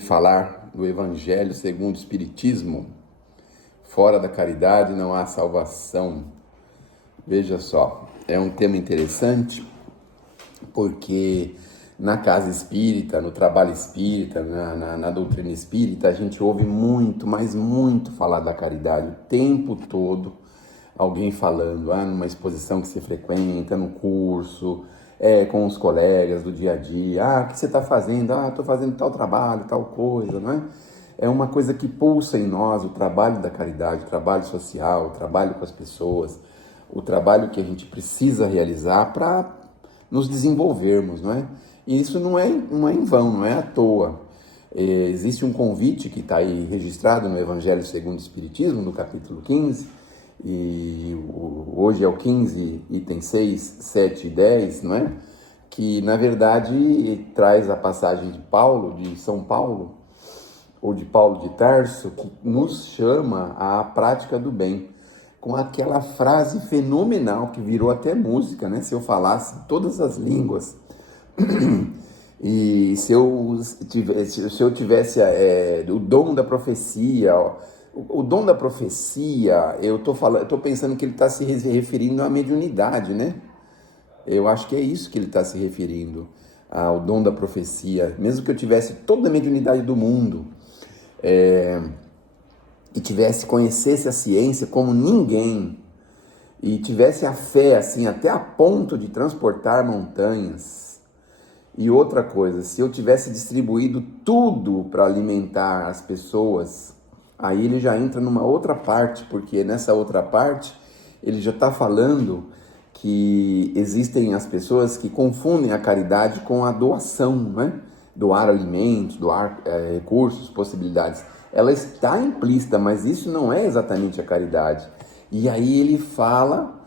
Falar do Evangelho segundo o Espiritismo. Fora da caridade não há salvação. Veja só, é um tema interessante porque na casa espírita, no trabalho espírita, na doutrina espírita, a gente ouve muito, mas muito falar da caridade o tempo todo. Alguém falando, numa exposição que você frequenta, no curso, com os colegas do dia a dia, o que você está fazendo? Estou fazendo tal trabalho, tal coisa, não é? É uma coisa que pulsa em nós, o trabalho da caridade, o trabalho social, o trabalho com as pessoas, o trabalho que a gente precisa realizar para nos desenvolvermos, não é? E isso não é em vão, não é à toa. Existe um convite que está aí registrado no Evangelho segundo o Espiritismo, no capítulo 15, e hoje é o 15, item 6, 7 e 10, não é? Que, na verdade, traz a passagem de Paulo, de São Paulo, ou de Paulo de Tarso, que nos chama à prática do bem, com aquela frase fenomenal que virou até música, né? Se eu falasse todas as línguas, e se eu tivesse o dom da profecia, o dom da profecia, eu tô pensando que ele está se referindo à mediunidade, né? Eu acho que é isso que ele está se referindo, ao dom da profecia. Mesmo que eu tivesse toda a mediunidade do mundo, e conhecesse a ciência como ninguém, e tivesse a fé, assim, até a ponto de transportar montanhas. E outra coisa, se eu tivesse distribuído tudo para alimentar as pessoas, aí ele já entra numa outra parte, porque nessa outra parte ele já está falando que existem as pessoas que confundem a caridade com a doação, né? Doar alimentos, doar recursos, possibilidades. Ela está implícita, mas isso não é exatamente a caridade. E aí ele fala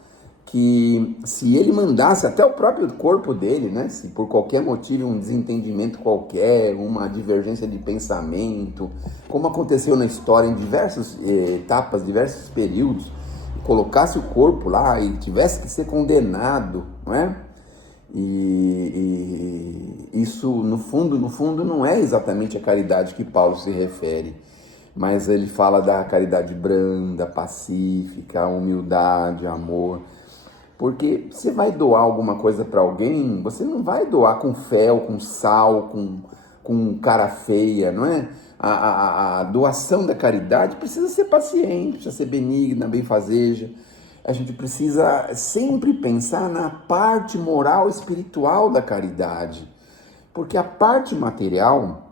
que se ele mandasse até o próprio corpo dele, né, se por qualquer motivo, um desentendimento qualquer, uma divergência de pensamento, como aconteceu na história em diversas etapas, diversos períodos, colocasse o corpo lá e tivesse que ser condenado, não é? E isso, no fundo, não é exatamente a caridade que Paulo se refere, mas ele fala da caridade branda, pacífica, a humildade, amor. Porque você vai doar alguma coisa para alguém, você não vai doar com fel, com sal, com cara feia, não é? A doação da caridade precisa ser paciente, precisa ser benigna, benfazeja. A gente precisa sempre pensar na parte moral e espiritual da caridade. Porque a parte material,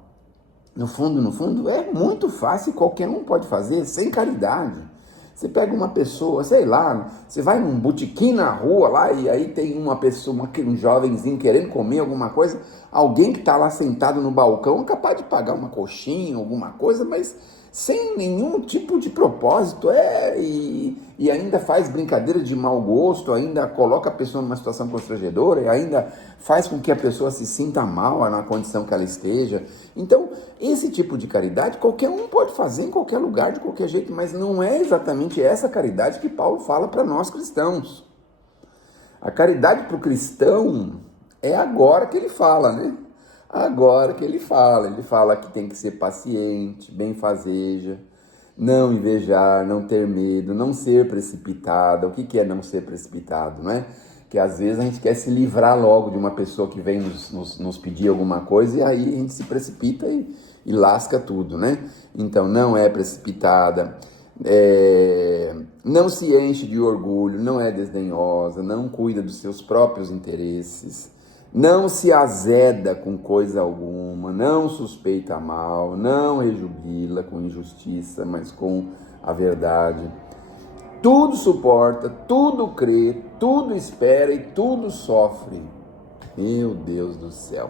no fundo, é muito fácil, qualquer um pode fazer sem caridade. Você pega uma pessoa, sei lá, você vai num botequim na rua lá e aí tem uma pessoa, um jovenzinho querendo comer alguma coisa, alguém que está lá sentado no balcão é capaz de pagar uma coxinha, alguma coisa, mas sem nenhum tipo de propósito, e ainda faz brincadeira de mau gosto, ainda coloca a pessoa numa situação constrangedora, e ainda faz com que a pessoa se sinta mal na condição que ela esteja. Então, esse tipo de caridade qualquer um pode fazer em qualquer lugar, de qualquer jeito, mas não é exatamente essa caridade que Paulo fala para nós cristãos. A caridade para o cristão é agora que ele fala, né? Agora que ele fala que tem que ser paciente, benfazeja, não invejar, não ter medo, não ser precipitado. O que é não ser precipitado, não é? Que às vezes a gente quer se livrar logo de uma pessoa que vem nos pedir alguma coisa e aí a gente se precipita e lasca tudo, né? Então não é precipitada, não se enche de orgulho, não é desdenhosa, não cuida dos seus próprios interesses, não se azeda com coisa alguma, não suspeita mal, não rejubila com injustiça, mas com a verdade. Tudo suporta, tudo crê, tudo espera e tudo sofre. Meu Deus do céu.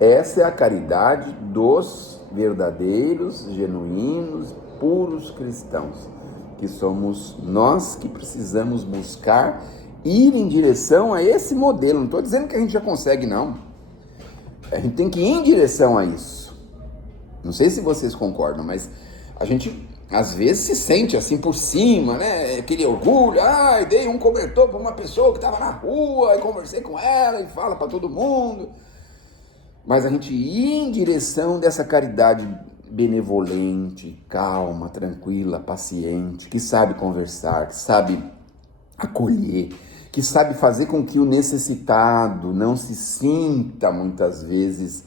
Essa é a caridade dos verdadeiros, genuínos, puros cristãos, que somos nós que precisamos buscar ir em direção a esse modelo. Não estou dizendo que a gente já consegue, não. A gente tem que ir em direção a isso. Não sei se vocês concordam, mas a gente às vezes se sente assim por cima, né? Aquele orgulho, dei um cobertor para uma pessoa que estava na rua e conversei com ela e fala para todo mundo. mas a gente ir em direção dessa caridade benevolente, calma, tranquila, paciente, que sabe conversar, que sabe acolher, que sabe fazer com que o necessitado não se sinta muitas vezes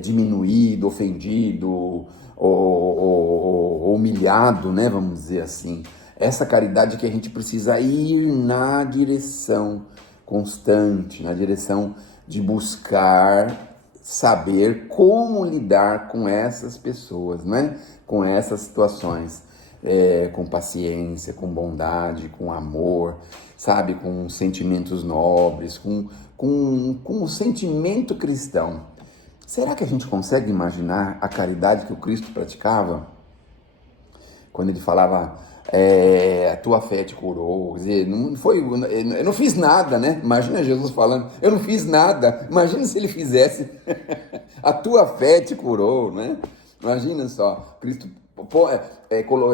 diminuído, ofendido ou humilhado, né? Vamos dizer assim. Essa caridade que a gente precisa ir na direção constante, na direção de buscar saber como lidar com essas pessoas, né? Com essas situações, com paciência, com bondade, com amor, sabe? Com sentimentos nobres, com o sentimento cristão. Será que a gente consegue imaginar a caridade que o Cristo praticava? Quando ele falava, a tua fé te curou, quer dizer, não foi, eu não fiz nada, né? Imagina Jesus falando, eu não fiz nada, imagina se ele fizesse, a tua fé te curou, né? Imagina só, Cristo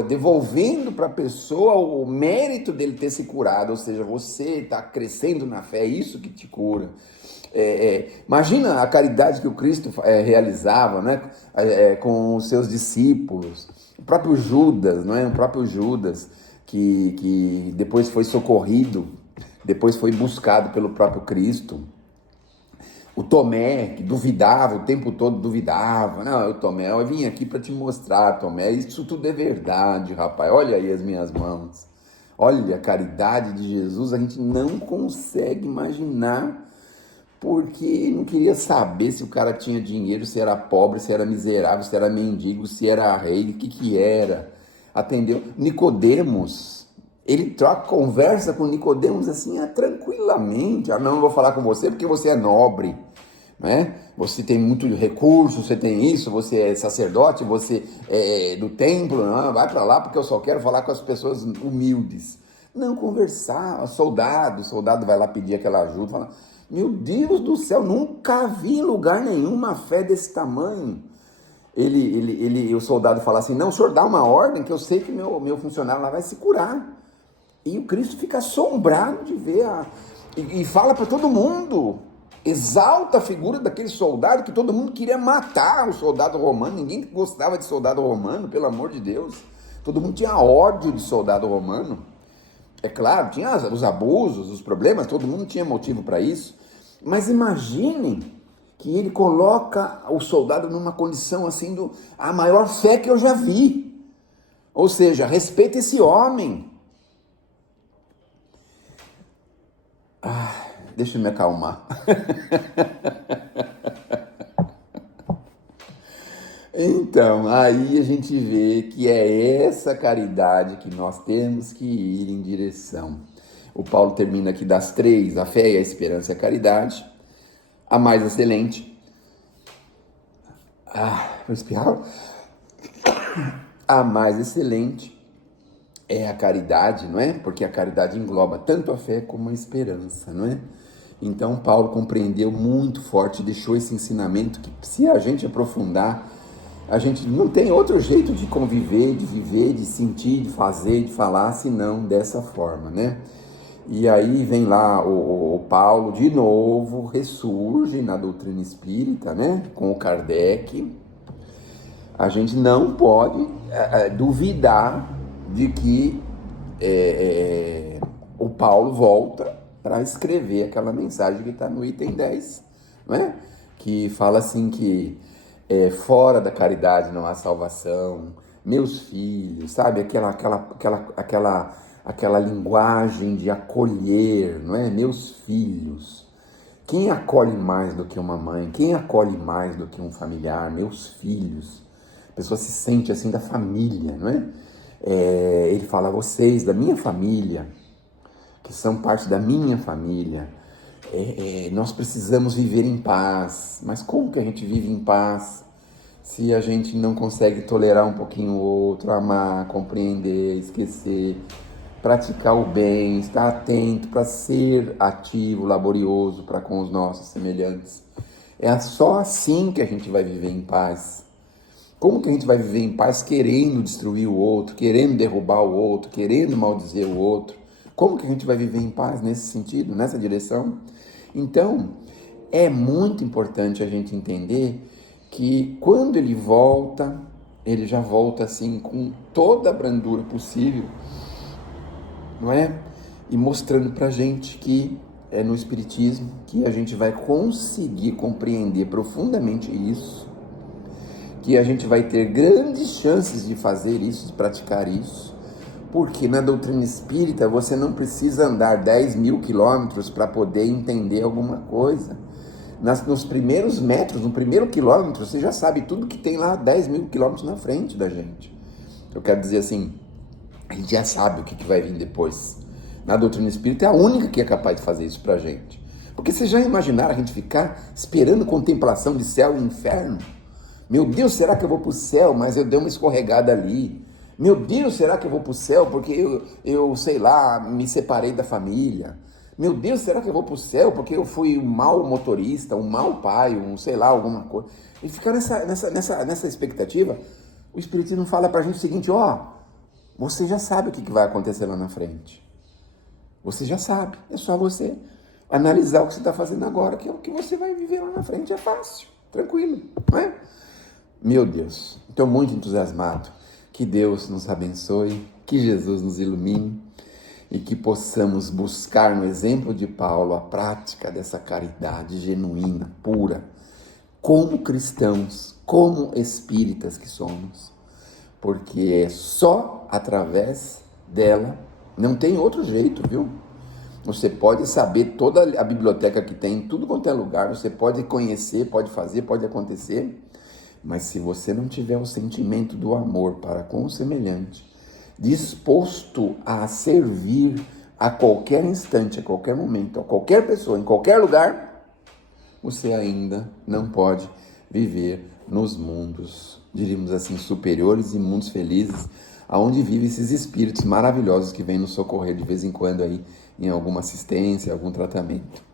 devolvendo para a pessoa o mérito dele ter se curado, ou seja, você está crescendo na fé, é isso que te cura. Imagina a caridade que o Cristo realizava, né? Com os seus discípulos, o próprio Judas, não é? O próprio Judas que depois foi socorrido, depois foi buscado pelo próprio Cristo. O Tomé, que duvidava, o tempo todo duvidava. Não, o Tomé, eu vim aqui para te mostrar, Tomé, isso tudo é verdade, rapaz. Olha aí as minhas mãos. Olha a caridade de Jesus, a gente não consegue imaginar, porque não queria saber se o cara tinha dinheiro, se era pobre, se era miserável, se era mendigo, se era rei, o que era. Atendeu? Nicodemos, ele conversa com Nicodemos assim, tranquilamente. Não vou falar com você porque você é nobre, né? Você tem muito recurso, você tem isso, você é sacerdote, você é do templo, não, vai para lá porque eu só quero falar com as pessoas humildes. Não, conversar, o soldado vai lá pedir aquela ajuda, fala, meu Deus do céu, nunca vi em lugar nenhum uma fé desse tamanho. O soldado fala assim, não, o senhor dá uma ordem que eu sei que meu funcionário lá vai se curar. E o Cristo fica assombrado de ver e fala para todo mundo, exalta a figura daquele soldado que todo mundo queria matar, o soldado romano. Ninguém gostava de soldado romano, pelo amor de Deus. Todo mundo tinha ódio de soldado romano. É claro, tinha os abusos, os problemas, todo mundo tinha motivo para isso. Mas imaginem que ele coloca o soldado numa condição assim a maior fé que eu já vi. Ou seja, respeita esse homem. Deixa eu me acalmar. Então, aí a gente vê que é essa caridade que nós temos que ir em direção. O Paulo termina aqui das três, a fé, a esperança e a caridade. A mais excelente. Vou espirrar. A mais excelente é a caridade, não é? Porque a caridade engloba tanto a fé como a esperança, não é? Então, Paulo compreendeu muito forte, deixou esse ensinamento que, se a gente aprofundar, a gente não tem outro jeito de conviver, de viver, de sentir, de fazer, de falar, senão dessa forma, né? E aí vem lá o Paulo, de novo, ressurge na doutrina espírita, né? Com o Kardec. A gente não pode duvidar de que o Paulo volta para escrever aquela mensagem que está no item 10, né? Que fala assim que fora da caridade não há salvação, meus filhos, sabe? Aquela linguagem de acolher, não é? Meus filhos. Quem acolhe mais do que uma mãe? Quem acolhe mais do que um familiar? Meus filhos. A pessoa se sente assim da família, não é? Ele fala, vocês da minha família, que são parte da minha família, nós precisamos viver em paz. Mas como que a gente vive em paz se a gente não consegue tolerar um pouquinho o outro, amar, compreender, esquecer, praticar o bem, estar atento para ser ativo, laborioso para com os nossos semelhantes? É só assim que a gente vai viver em paz. Como que a gente vai viver em paz querendo destruir o outro, querendo derrubar o outro, querendo maldizer o outro? Como que a gente vai viver em paz nesse sentido, nessa direção? Então, é muito importante a gente entender que quando ele volta, ele já volta assim com toda a brandura possível, não é? E mostrando pra gente que é no Espiritismo que a gente vai conseguir compreender profundamente isso, que a gente vai ter grandes chances de fazer isso, de praticar isso, porque na doutrina espírita você não precisa andar 10.000 quilômetros para poder entender alguma coisa. Nos primeiros metros, no primeiro quilômetro, você já sabe tudo que tem lá 10.000 quilômetros na frente da gente. Eu quero dizer assim, a gente já sabe o que vai vir depois. Na doutrina espírita é a única que é capaz de fazer isso pra gente. Porque vocês já imaginaram a gente ficar esperando contemplação de céu e inferno? Meu Deus, será que eu vou pro céu, mas eu dei uma escorregada ali? Meu Deus, será que eu vou pro céu porque eu sei lá, me separei da família? Meu Deus, será que eu vou pro céu porque eu fui um mau motorista, um mau pai, sei lá, alguma coisa? E ficar nessa expectativa, o Espiritismo fala pra gente o seguinte, você já sabe o que vai acontecer lá na frente. Você já sabe, é só você analisar o que você está fazendo agora, que é o que você vai viver lá na frente, é fácil, tranquilo, não é? Meu Deus, estou muito entusiasmado, que Deus nos abençoe, que Jesus nos ilumine e que possamos buscar no exemplo de Paulo a prática dessa caridade genuína, pura, como cristãos, como espíritas que somos, porque é só através dela, não tem outro jeito, viu? Você pode saber toda a biblioteca que tem, tudo quanto é lugar, você pode conhecer, pode fazer, pode acontecer, mas se você não tiver o sentimento do amor para com o semelhante, disposto a servir a qualquer instante, a qualquer momento, a qualquer pessoa, em qualquer lugar, você ainda não pode viver nos mundos, diríamos assim, superiores e mundos felizes, aonde vivem esses espíritos maravilhosos que vêm nos socorrer de vez em quando aí em alguma assistência, algum tratamento.